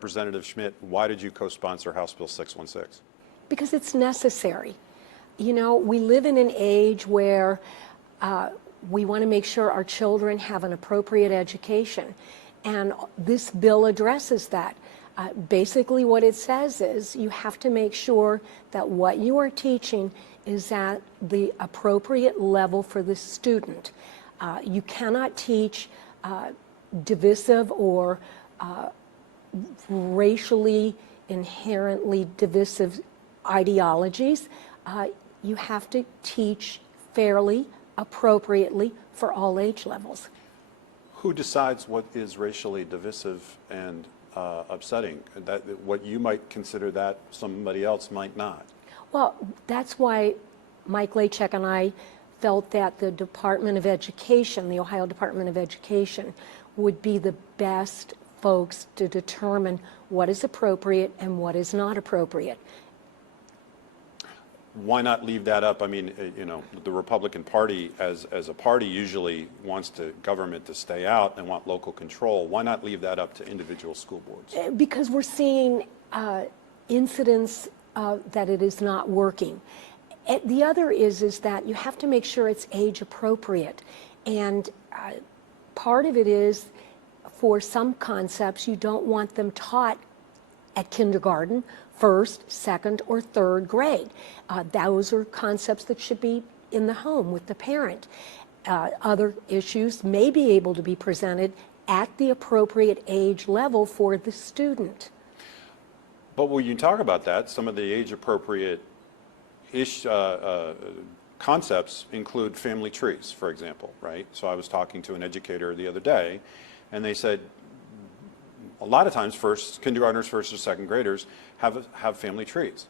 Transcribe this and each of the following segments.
Representative Schmidt, why did you co-sponsor House Bill 616? Because it's necessary. You know, we live in an age where we want to make sure our children have an appropriate education, and this bill addresses that. Basically what it says is you have to make sure that what you are teaching is at the appropriate level for the student. You cannot teach divisive or racially inherently divisive ideologies. You have to teach fairly, appropriately for all age levels. Who decides what is racially divisive and upsetting? That what you might consider that somebody else might not. Well, that's why Mike Lachek and I felt that the Department of Education, the Ohio Department of Education, would be the best folks to determine what is appropriate and what is not appropriate. Why not leave that up? I mean, you know, the Republican Party as a party usually wants government to stay out and want local control. Why not leave that up to individual school boards? Because we're seeing incidents that it is not working. The other is that you have to make sure it's age appropriate. And part of it is, for some concepts, you don't want them taught at kindergarten, first, second, or third grade. Those are concepts that should be in the home with the parent. Other issues may be able to be presented at the appropriate age level for the student. But when you talk about that, some of the age-appropriate concepts include family trees, for example, right? So I was talking to an educator the other day, and they said a lot of times kindergartners, first or second graders have family trees.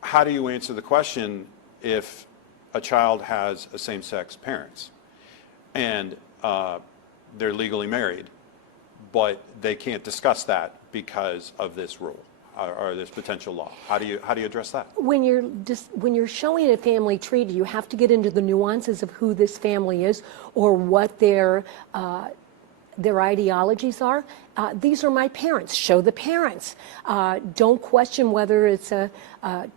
How do you answer the question if a child has a same-sex parents and they're legally married, but they can't discuss that because of this rule or this potential law? How do you address that? When you're showing a family tree, do you have to get into the nuances of who this family is or what their ideologies are? These are my parents. Show the parents. Don't question whether it's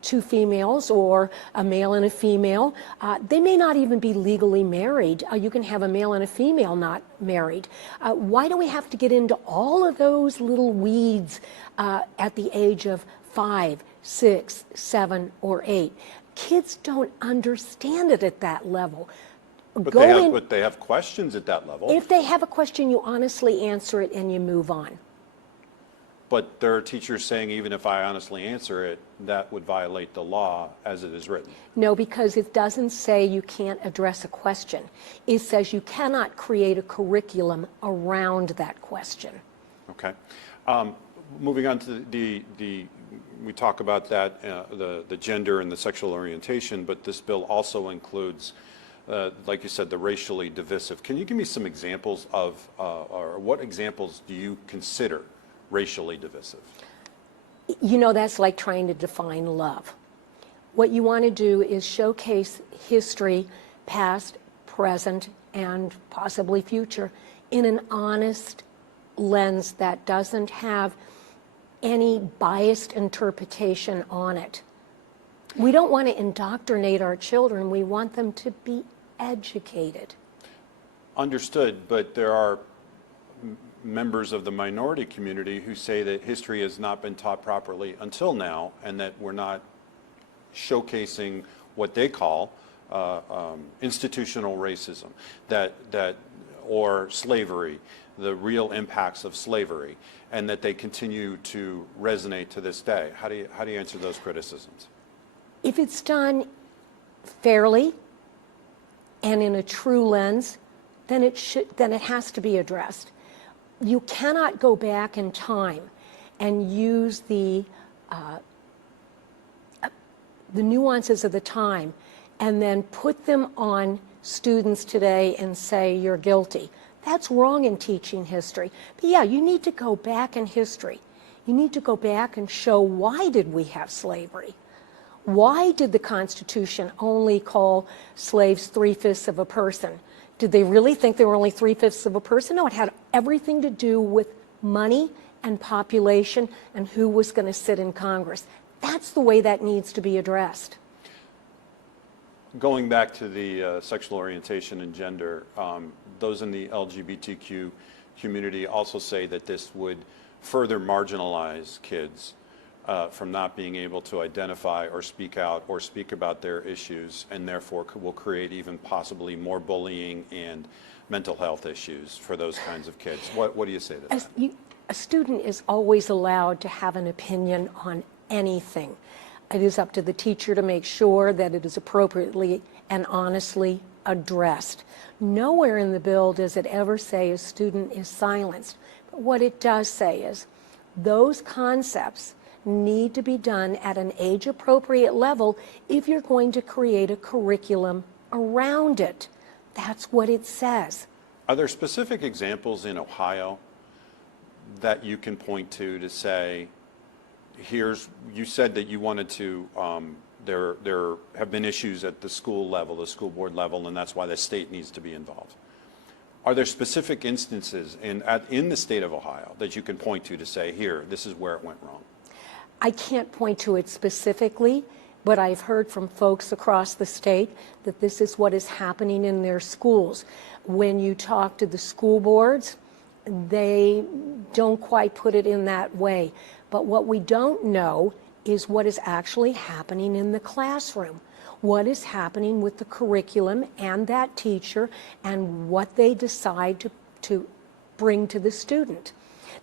two females or a male and a female. They may not even be legally married. You can have a male and a female not married. Why do we have to get into all of those little weeds at the age of 5, 6, 7, or 8? Kids don't understand it at that level. But they have questions at that level. If they have a question, you honestly answer it and you move on. But there are teachers saying even if I honestly answer it, that would violate the law as it is written. No, because it doesn't say you can't address a question. It says you cannot create a curriculum around that question. Okay. Moving on to we talk about that, the gender and the sexual orientation, but this bill also includes like you said, the racially divisive. Can you give me some examples of, or what examples do you consider racially divisive? You know, that's like trying to define love. What you want to do is showcase history, past, present, and possibly future, in an honest lens that doesn't have any biased interpretation on it. We don't want to indoctrinate our children. We want them to be educated. Understood, but there are members of the minority community who say that history has not been taught properly until now, and that we're not showcasing what they call institutional racism, or slavery, the real impacts of slavery, and that they continue to resonate to this day. How do you answer those criticisms? If it's done fairly and in a true lens, then it has to be addressed. You cannot go back in time and use the nuances of the time and then put them on students today and say you're guilty. That's wrong in teaching history. But yeah, you need to go back in history. You need to go back and show, why did we have slavery? Why did the Constitution only call slaves 3/5 of a person? Did they really think they were only 3/5 of a person? No, it had everything to do with money and population and who was going to sit in Congress. That's the way that needs to be addressed. Going back to the sexual orientation and gender, those in the LGBTQ community also say that this would further marginalize kids from not being able to identify or speak out or speak about their issues, and therefore will create even possibly more bullying and mental health issues for those kinds of kids. What do you say to that? A student is always allowed to have an opinion on anything. It is up to the teacher to make sure that it is appropriately and honestly addressed. Nowhere in the bill does it ever say a student is silenced. But what it does say is those concepts need to be done at an age-appropriate level if you're going to create a curriculum around it. That's what it says. Are there specific examples in Ohio that you can point to say, you said that you wanted to, there have been issues at the school level, the school board level, and that's why the state needs to be involved. Are there specific instances in the state of Ohio that you can point to say, here, this is where it went wrong? I can't point to it specifically, but I've heard from folks across the state that this is what is happening in their schools. When you talk to the school boards, they don't quite put it in that way. But what we don't know is what is actually happening in the classroom. What is happening with the curriculum and that teacher and what they decide to bring to the student.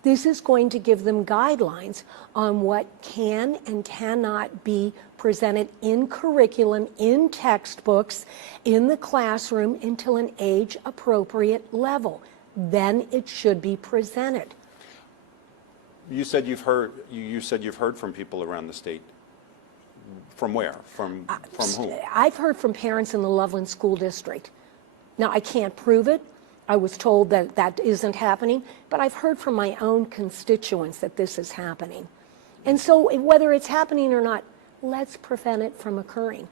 This is going to give them guidelines on what can and cannot be presented in curriculum, in textbooks, in the classroom until an age-appropriate level. Then it should be presented. You said you've heard from people around the state. From where? From whom? I've heard from parents in the Loveland School District. Now, I can't prove it. I was told that that isn't happening, but I've heard from my own constituents that this is happening. And so whether it's happening or not, let's prevent it from occurring.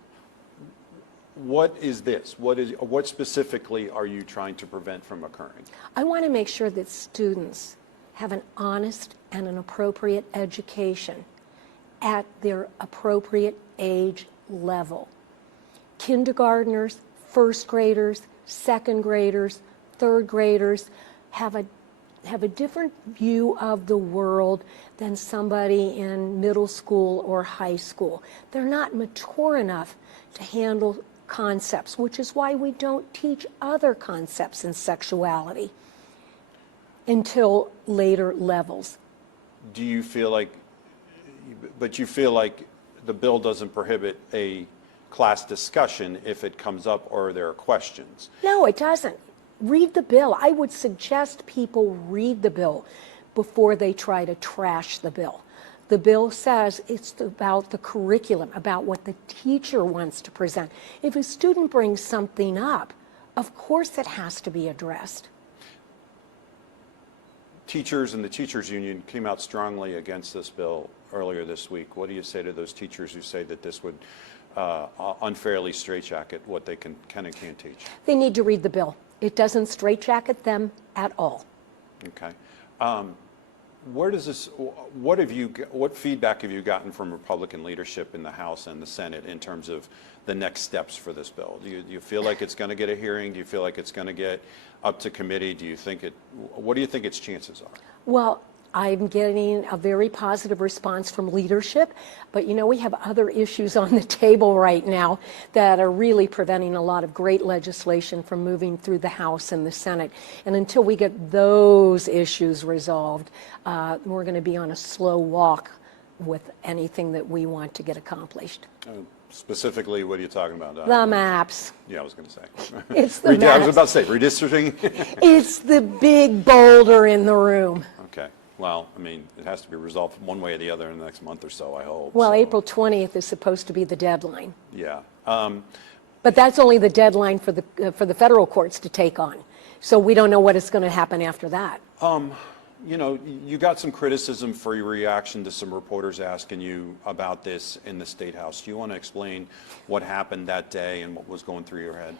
What is this? What specifically are you trying to prevent from occurring? I want to make sure that students have an honest and an appropriate education at their appropriate age level. Kindergartners, first graders, second graders, third graders have a different view of the world than somebody in middle school or high school. They're not mature enough to handle concepts, which is why we don't teach other concepts in sexuality until later levels. Do you feel like, but you feel like the bill doesn't prohibit a class discussion if it comes up or there are questions? No, it doesn't. Read the bill. I would suggest people read the bill before they try to trash the bill. The bill says it's about the curriculum, about what the teacher wants to present. If a student brings something up, of course it has to be addressed. Teachers and the teachers union came out strongly against this bill earlier this week. What do you say to those teachers who say that this would unfairly straitjacket what they can and can't teach? They need to read the bill. It doesn't straitjacket them at all. Okay. What feedback have you gotten from Republican leadership in the House and the Senate in terms of the next steps for this bill? Do you feel like it's going to get a hearing? Do you feel like it's going to get up to committee? What do you think its chances are? Well, I'm getting a very positive response from leadership, but you know, we have other issues on the table right now that are really preventing a lot of great legislation from moving through the House and the Senate. And until we get those issues resolved, we're going to be on a slow walk with anything that we want to get accomplished. Specifically, what are you talking about? The maps. Yeah, I was going to say. It's the maps. I was about to say redistricting. It's the big boulder in the room. Okay. Well, I mean, it has to be resolved one way or the other in the next month or so, I hope. Well, so. April 20th is supposed to be the deadline. Yeah. But that's only the deadline for the federal courts to take on. So we don't know what is going to happen after that. You know, you got some criticism for your reaction to some reporters asking you about this in the State House. Do you want to explain what happened that day and what was going through your head?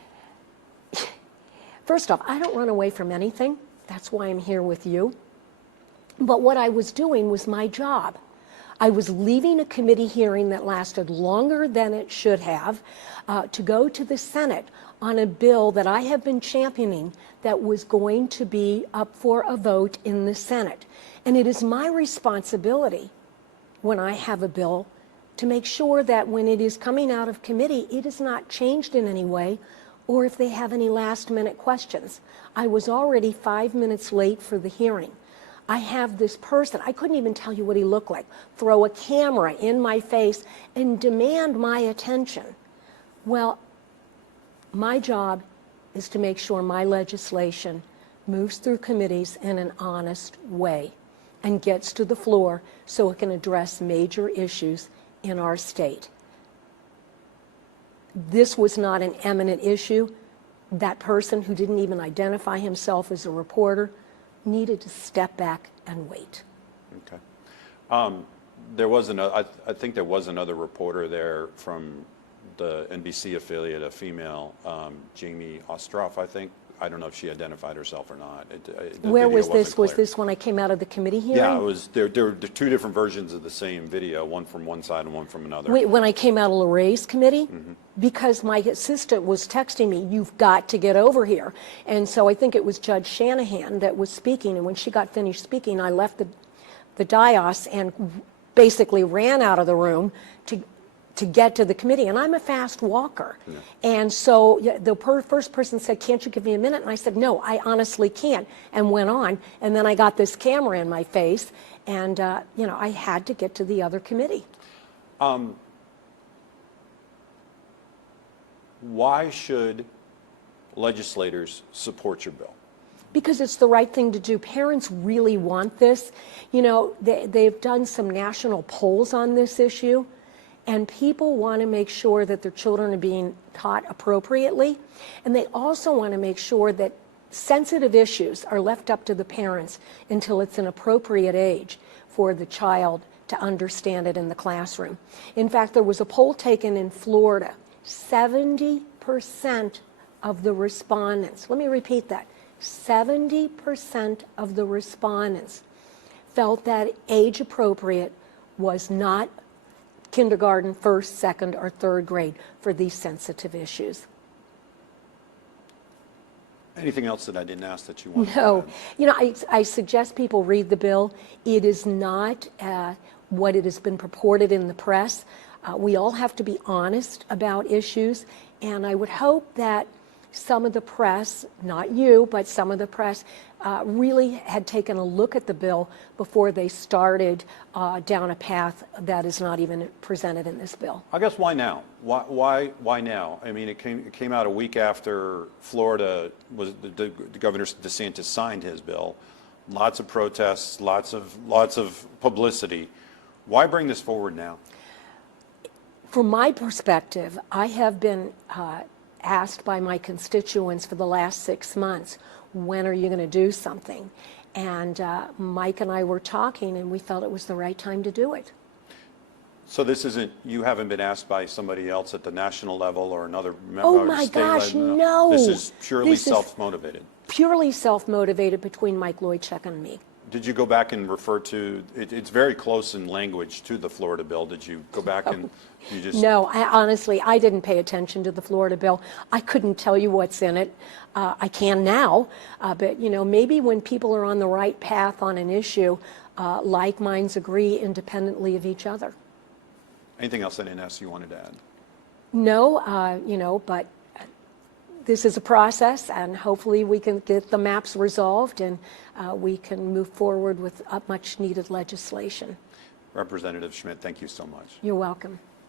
First off, I don't run away from anything. That's why I'm here with you. But what I was doing was my job. I was leaving a committee hearing that lasted longer than it should have to go to the Senate on a bill that I have been championing that was going to be up for a vote in the Senate. And it is my responsibility when I have a bill to make sure that when it is coming out of committee, it is not changed in any way, or if they have any last-minute questions. I was already 5 minutes late for the hearing. I have this person, I couldn't even tell you what he looked like, throw a camera in my face and demand my attention. Well, my job is to make sure my legislation moves through committees in an honest way and gets to the floor so it can address major issues in our state. This was not an eminent issue. That person who didn't even identify himself as a reporter needed to step back and wait. Okay. There was I think there was another reporter there from the NBC affiliate, a female, Jamie Ostroff, I think. I don't know if she identified herself or not. Where was this? Was this when I came out of the committee hearing? Yeah, it was. There were two different versions of the same video, one from one side and one from another. Wait, when I came out of Lorraine's committee? Mm-hmm. Because my assistant was texting me, you've got to get over here. And so I think it was Judge Shanahan that was speaking, and when she got finished speaking, I left the dais and basically ran out of the room to get to the committee, and I'm a fast walker. Yeah. And so the first person said, can't you give me a minute? And I said, no, I honestly can't, and went on. And then I got this camera in my face, and I had to get to the other committee. Why should legislators support your bill? Because it's the right thing to do. Parents really want this. You know, they've done some national polls on this issue, and people want to make sure that their children are being taught appropriately, and they also want to make sure that sensitive issues are left up to the parents until it's an appropriate age for the child to understand it in the classroom. In fact, there was a poll taken in Florida. 70% of the respondents, let me repeat that, 70% of the respondents felt that age appropriate was not kindergarten, first, second, or third grade for these sensitive issues. Anything else that I didn't ask that you want to add? No. You know, I suggest people read the bill. It is not what it has been purported in the press. We all have to be honest about issues, and I would hope that some of the press, not you, but some of the press, really had taken a look at the bill before they started down a path that is not even presented in this bill. I guess why now? Why now? I mean, it came out a week after Florida was the Governor DeSantis signed his bill. Lots of protests, lots of publicity. Why bring this forward now? From my perspective, I have been asked by my constituents for the last 6 months, when are you going to do something? And Mike and I were talking, and we felt it was the right time to do it. So this isn't, you haven't been asked by somebody else at the national level or another member? Oh my gosh, no. This is purely self-motivated. Purely self-motivated between Mike Loychuk and me. Did you go back and refer to, it's very close in language to the Florida bill. Did you go back and you just? No, honestly, I didn't pay attention to the Florida bill. I couldn't tell you what's in it. I can now, but you know, maybe when people are on the right path on an issue, like minds agree independently of each other. Anything else I didn't ask you wanted to add? No, you know, but this is a process, and hopefully we can get the maps resolved, and we can move forward with much needed legislation. Representative Schmidt, thank you so much. You're welcome.